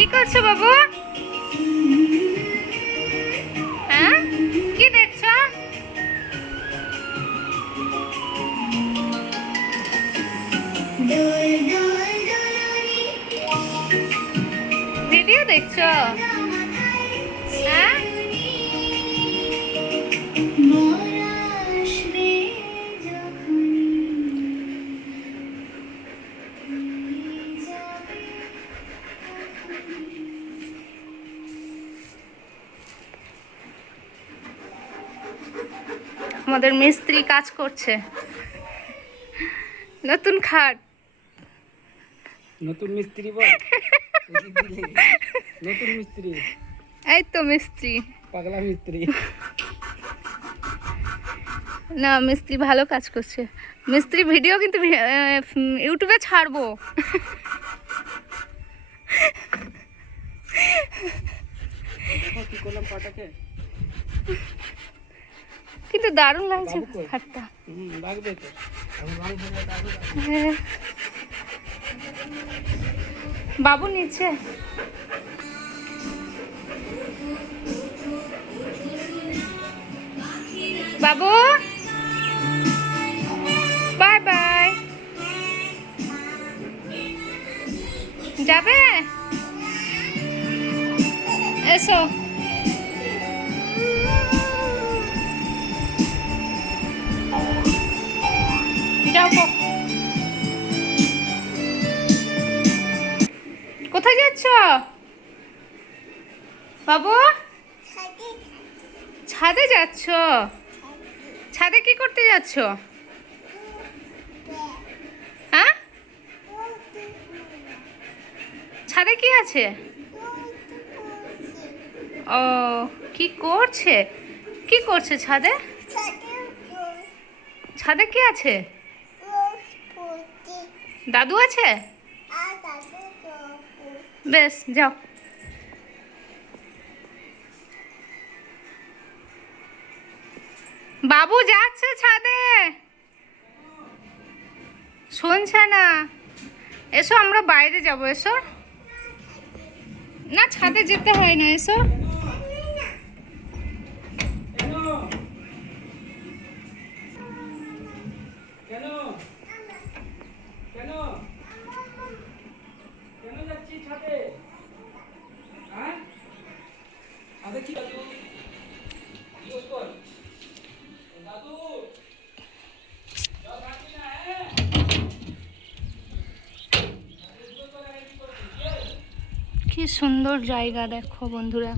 কি করছো বাবু? হ্যাঁ, কি দেখছো? ভিডিও দেখছো? হ্যাঁ, আমাদের মিস্ত্রি কাজ করছে। নতুন খাট। নতুন মিস্ত্রি বল। নতুন মিস্ত্রি, এই তো মিস্ত্রি। পাগলা মিস্ত্রি। না, মিস্ত্রি ভালো কাজ করছে। মিস্ত্রি ভিডিও কিন্তু ইউটিউবে ছাড়বো। দেখো কি করলাম পাটাকে। কিন্তু দারুণ লাগছে খাটটা। লাগবে তো। হ্যাঁ। বাবু নিচে। বাবু বাই বাই। যাবে? এসো। যাও। কোথায় যাচ্ছ বাবু? ছাদে যাচ্ছ? ছাদে কি করতে যাচ্ছ? হ্যাঁ, ছাদে কি আছে? ও, কি করছে? কি করছে ছাদে? ছাদে কি আছে? দাদু আছে? বেশ, যাও। বাবু যাচ্ছে ছাদে। শুনছে না। এসো, আমরা বাইরে যাব। এসো না, ছাদে যেতে হয় না। এসো। কেন কেন কেন যাচ্ছি ছাদে? হ্যাঁ, আগে কি দাদু দাদু কি সুন্দর জায়গা দেখো বন্ধুরা।